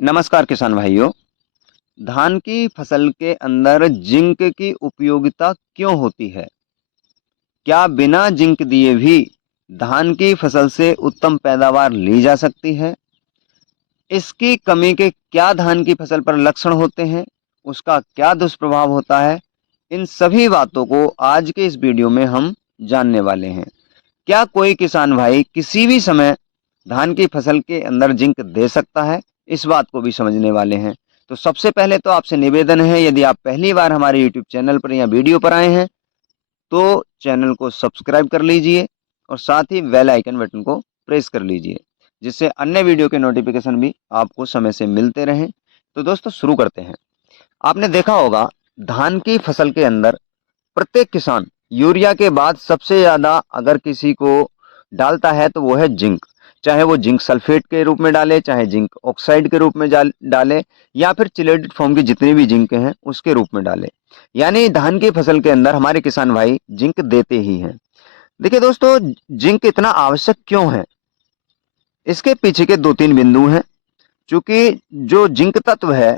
नमस्कार किसान भाइयों। धान की फसल के अंदर जिंक की उपयोगिता क्यों होती है? क्या बिना जिंक दिए भी धान की फसल से उत्तम पैदावार ली जा सकती है? इसकी कमी के क्या धान की फसल पर लक्षण होते हैं? उसका क्या दुष्प्रभाव होता है? इन सभी बातों को आज के इस वीडियो में हम जानने वाले हैं। क्या कोई किसान भाई किसी भी समय धान की फसल के अंदर जिंक दे सकता है? इस बात को भी समझने वाले हैं। तो सबसे पहले तो आपसे निवेदन है, यदि आप पहली बार हमारे यूट्यूब चैनल पर या वीडियो पर आए हैं तो चैनल को सब्सक्राइब कर लीजिए और साथ ही बेल आइकन बटन को प्रेस कर लीजिए, जिससे अन्य वीडियो के नोटिफिकेशन भी आपको समय से मिलते रहें। तो दोस्तों शुरू करते हैं। आपने देखा होगा धान की फसल के अंदर प्रत्येक किसान यूरिया के बाद सबसे ज़्यादा अगर किसी को डालता है तो वो है जिंक। चाहे वो जिंक सल्फेट के रूप में डाले, चाहे जिंक ऑक्साइड के रूप में डाले, या फिर चिलेटेड फॉर्म की जितनी भी जिंक हैं उसके रूप में डाले। यानी धान की फसल के अंदर हमारे किसान भाई जिंक देते ही हैं। देखिए दोस्तों, जिंक इतना आवश्यक क्यों है, इसके पीछे के दो तीन बिंदु हैं। चूंकि जो जिंक तत्व है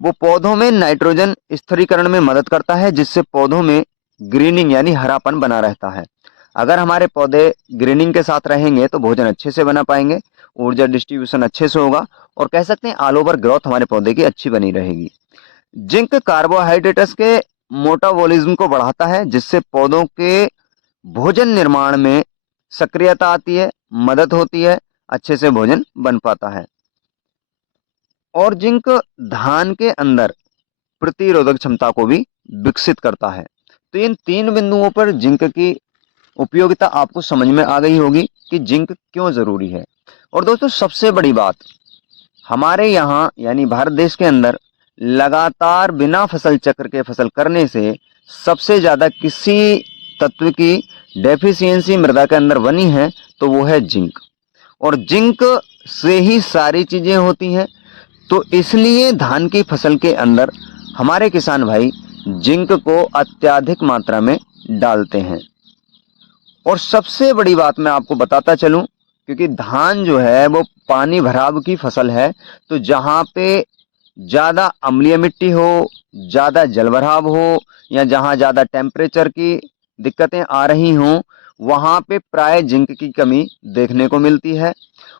वो पौधों में नाइट्रोजन स्थिरीकरण में मदद करता है, जिससे पौधों में ग्रीनिंग यानी हरापन बना रहता है। अगर हमारे पौधे ग्रीनिंग के साथ रहेंगे तो भोजन अच्छे से बना पाएंगे, ऊर्जा डिस्ट्रीब्यूशन अच्छे से होगा और कह सकते हैं ऑल ओवर ग्रोथ हमारे पौधे की अच्छी बनी रहेगी। जिंक कार्बोहाइड्रेट्स के मोटाबॉलिज्म को बढ़ाता है, जिससे पौधों के भोजन निर्माण में सक्रियता आती है, मदद होती है, अच्छे से भोजन बन पाता है। और जिंक धान के अंदर प्रतिरोधक क्षमता को भी विकसित करता है। तो इन तीन बिंदुओं पर जिंक की उपयोगिता आपको समझ में आ गई होगी कि जिंक क्यों जरूरी है। और दोस्तों सबसे बड़ी बात, हमारे यहाँ यानी भारत देश के अंदर लगातार बिना फसल चक्र के फसल करने से सबसे ज्यादा किसी तत्व की डेफिशिएंसी मृदा के अंदर बनी है तो वो है जिंक। और जिंक से ही सारी चीजें होती हैं। तो इसलिए धान की फसल के अंदर हमारे किसान भाई जिंक को अत्यधिक मात्रा में डालते हैं। और सबसे बड़ी बात मैं आपको बताता चलूं, क्योंकि धान जो है वो पानी भराव की फसल है, तो जहां पे ज्यादा अम्लीय मिट्टी हो, ज्यादा जलभराव हो, या जहां ज्यादा टेम्परेचर की दिक्कतें आ रही हों, वहां पे प्राय जिंक की कमी देखने को मिलती है।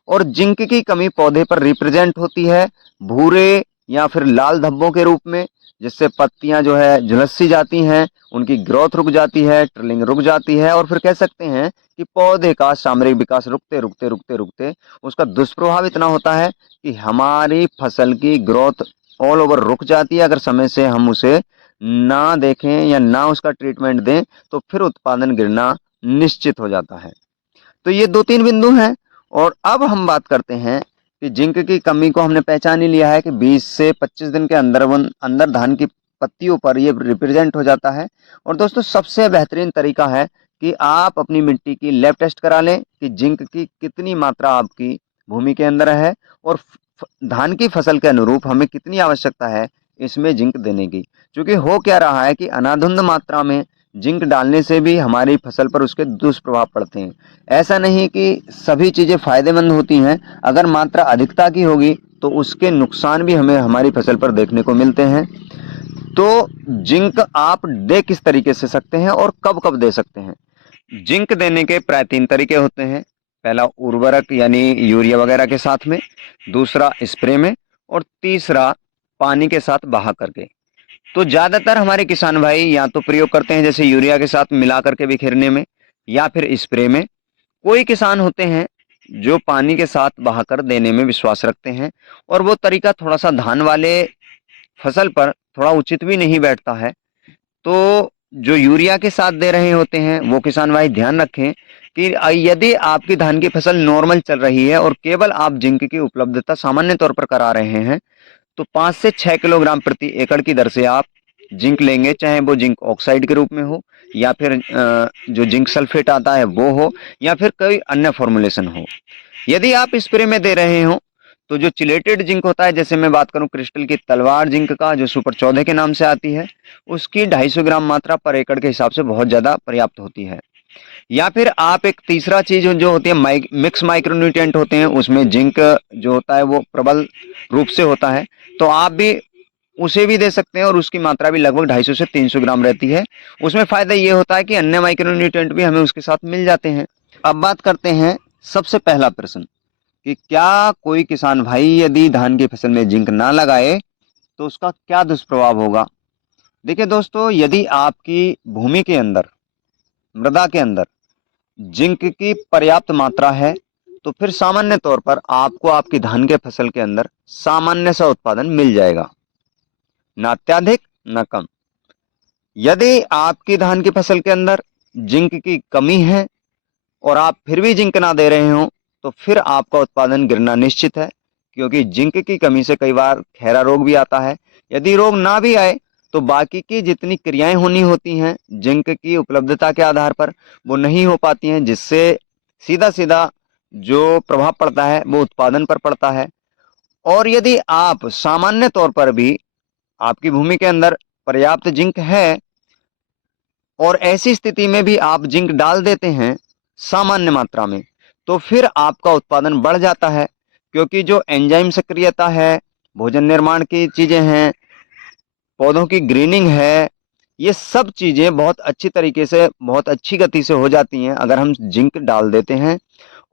और जिंक की कमी पौधे पर रिप्रेजेंट होती है भूरे या फिर लाल धब्बों के रूप में, जिससे पत्तियां जो है झुलसी जाती हैं, उनकी ग्रोथ रुक जाती है, ट्रिलिंग रुक जाती है, और फिर कह सकते हैं कि पौधे का सामरिक विकास रुकते रुकते रुकते रुकते उसका दुष्प्रभाव इतना होता है कि हमारी फसल की ग्रोथ ऑल ओवर रुक जाती है। अगर समय से हम उसे ना देखें या ना उसका ट्रीटमेंट दें तो फिर उत्पादन गिरना निश्चित हो जाता है। तो ये दो तीन बिंदु हैं। और अब हम बात करते हैं कि जिंक की कमी को हमने पहचान ही लिया है कि 20 से 25 दिन के अंदर अंदर धान की पत्तियों पर ये रिप्रेजेंट हो जाता है। और दोस्तों सबसे बेहतरीन तरीका है कि आप अपनी मिट्टी की लैब टेस्ट करा लें कि जिंक की कितनी मात्रा आपकी भूमि के अंदर है और धान की फसल के अनुरूप हमें कितनी आवश्यकता है इसमें जिंक देने की। क्योंकि हो क्या रहा है कि अनाधुंध मात्रा में जिंक डालने से भी हमारी फसल पर उसके दुष्प्रभाव पड़ते हैं। ऐसा नहीं कि सभी चीजें फायदेमंद होती हैं, अगर मात्रा अधिकता की होगी तो उसके नुकसान भी हमें हमारी फसल पर देखने को मिलते हैं। तो जिंक आप दे किस तरीके से सकते हैं और कब कब दे सकते हैं? जिंक देने के प्राय तीन तरीके होते हैं। पहला उर्वरक यानी यूरिया वगैरह के साथ में, दूसरा स्प्रे में, और तीसरा पानी के साथ बहा करके। तो ज्यादातर हमारे किसान भाई या तो प्रयोग करते हैं जैसे यूरिया के साथ मिला करके बिखेरने में, या फिर स्प्रे में। कोई किसान होते हैं जो पानी के साथ बहाकर देने में विश्वास रखते हैं, और वो तरीका थोड़ा सा धान वाले फसल पर थोड़ा उचित भी नहीं बैठता है। तो जो यूरिया के साथ दे रहे होते हैं वो किसान भाई ध्यान रखें कि यदि आपकी धान की फसल नॉर्मल चल रही है और केवल आप जिंक की उपलब्धता सामान्य तौर पर करा रहे हैं तो 5 से 6 किलोग्राम प्रति एकड़ की दर से आप जिंक लेंगे, चाहे वो जिंक ऑक्साइड के रूप में हो, या फिर जो जिंक सल्फेट आता है वो हो, या फिर कोई अन्य फॉर्मुलेशन हो। यदि आप स्प्रे में दे रहे हो तो जो चिलेटेड जिंक होता है, जैसे मैं बात करूं क्रिस्टल की तलवार जिंक का जो सुपर 14 के नाम से आती है, उसकी 250 ग्राम मात्रा पर एकड़ के हिसाब से बहुत ज़्यादा पर्याप्त होती है। या फिर आप एक तीसरा चीज जो होती है मिक्स माइक्रोन्यूट्रिएंट होते हैं, उसमें जिंक जो होता है वो प्रबल रूप से होता है, तो आप भी उसे भी दे सकते हैं और उसकी मात्रा भी लगभग 250 से 300 ग्राम रहती है। उसमें फायदा ये होता है कि अन्य माइक्रोन्यूट्रिएंट भी हमें उसके साथ मिल जाते हैं। अब बात करते हैं सबसे पहला प्रश्न कि क्या कोई किसान भाई यदि धान की फसल में जिंक ना लगाए तो उसका क्या दुष्प्रभाव होगा। देखिए दोस्तों, यदि आपकी भूमि के अंदर, मृदा के अंदर जिंक की पर्याप्त मात्रा है तो फिर सामान्य तौर पर आपको आपकी धान के फसल के अंदर सामान्य सा उत्पादन मिल जाएगा, ना अत्यधिक ना कम। यदि आपकी धान की फसल के अंदर जिंक की कमी है और आप फिर भी जिंक ना दे रहे हो तो फिर आपका उत्पादन गिरना निश्चित है, क्योंकि जिंक की कमी से कई बार खैरा रोग भी आता है। यदि रोग ना भी आए तो बाकी की जितनी क्रियाएं होनी होती हैं जिंक की उपलब्धता के आधार पर वो नहीं हो पाती हैं, जिससे सीधा सीधा जो प्रभाव पड़ता है वो उत्पादन पर पड़ता है। और यदि आप सामान्य तौर पर भी आपकी भूमि के अंदर पर्याप्त जिंक है और ऐसी स्थिति में भी आप जिंक डाल देते हैं सामान्य मात्रा में, तो फिर आपका उत्पादन बढ़ जाता है, क्योंकि जो एंजाइम सक्रियता है, भोजन निर्माण की चीजें हैं, पौधों की ग्रीनिंग है, ये सब चीजें बहुत अच्छी तरीके से, बहुत अच्छी गति से हो जाती हैं अगर हम जिंक डाल देते हैं।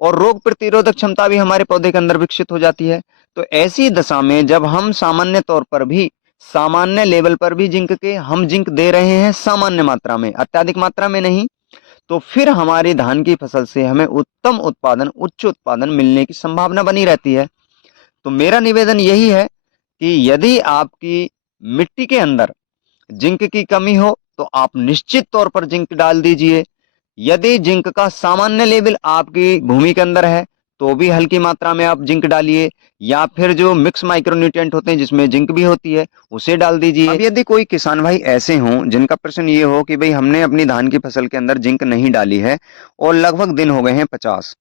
और रोग प्रतिरोधक क्षमता भी हमारे पौधे के अंदर विकसित हो जाती है। तो ऐसी दशा में जब हम सामान्य तौर पर भी, सामान्य लेवल पर भी जिंक के हम जिंक दे रहे हैं सामान्य मात्रा में, अत्यधिक मात्रा में नहीं, तो फिर हमारी धान की फसल से हमें उत्तम उत्पादन, उच्च उत्पादन मिलने की संभावना बनी रहती है। तो मेरा निवेदन यही है कि यदि आपकी मिट्टी के अंदर जिंक की कमी हो तो आप निश्चित तौर पर जिंक डाल दीजिए। यदि जिंक का सामान्य लेवल आपकी भूमि के अंदर है तो भी हल्की मात्रा में आप जिंक डालिए, या फिर जो मिक्स माइक्रोन्यूट्रिएंट होते हैं जिसमें जिंक भी होती है उसे डाल दीजिए। अब यदि कोई किसान भाई ऐसे हों जिनका प्रश्न ये हो कि भाई हमने अपनी धान की फसल के अंदर जिंक नहीं डाली है और लगभग दिन हो गए हैं 50,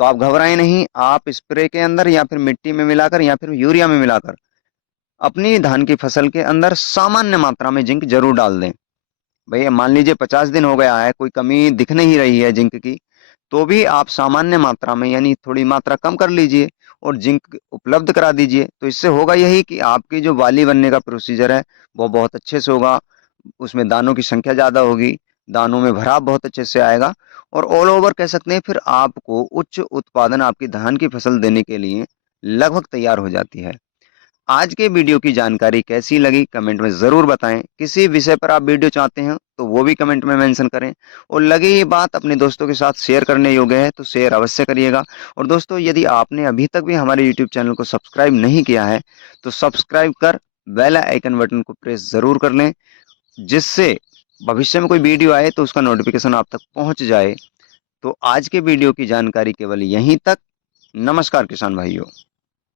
तो आप घबराएं नहीं, आप स्प्रे के अंदर या फिर मिट्टी में मिलाकर या फिर यूरिया में मिलाकर अपनी धान की फसल के अंदर सामान्य मात्रा में जिंक जरूर डाल दें। भैया मान लीजिए 50 दिन हो गया है, कोई कमी दिख नहीं रही है जिंक की, तो भी आप सामान्य मात्रा में यानी थोड़ी मात्रा कम कर लीजिए और जिंक उपलब्ध करा दीजिए। तो इससे होगा यही कि आपकी जो वाली बनने का प्रोसीजर है वो बहुत अच्छे से होगा, उसमें दानों की संख्या ज़्यादा होगी, दानों में भराव बहुत अच्छे से आएगा और ऑल ओवर कह सकते हैं फिर आपको उच्च उत्पादन आपकी धान की फसल देने के लिए लगभग तैयार हो जाती है। आज के वीडियो की जानकारी कैसी लगी कमेंट में ज़रूर बताएं। किसी विषय पर आप वीडियो चाहते हैं तो वो भी कमेंट में मेंशन करें, और लगे ये बात अपने दोस्तों के साथ शेयर करने योग्य है तो शेयर अवश्य करिएगा। और दोस्तों, यदि आपने अभी तक भी हमारे यूट्यूब चैनल को सब्सक्राइब नहीं किया है तो सब्सक्राइब कर बेल आइकन बटन को प्रेस ज़रूर कर लें, जिससे भविष्य में कोई वीडियो आए तो उसका नोटिफिकेशन आप तक पहुँच जाए। तो आज के वीडियो की जानकारी केवल यहीं तक। नमस्कार किसान भाइयों।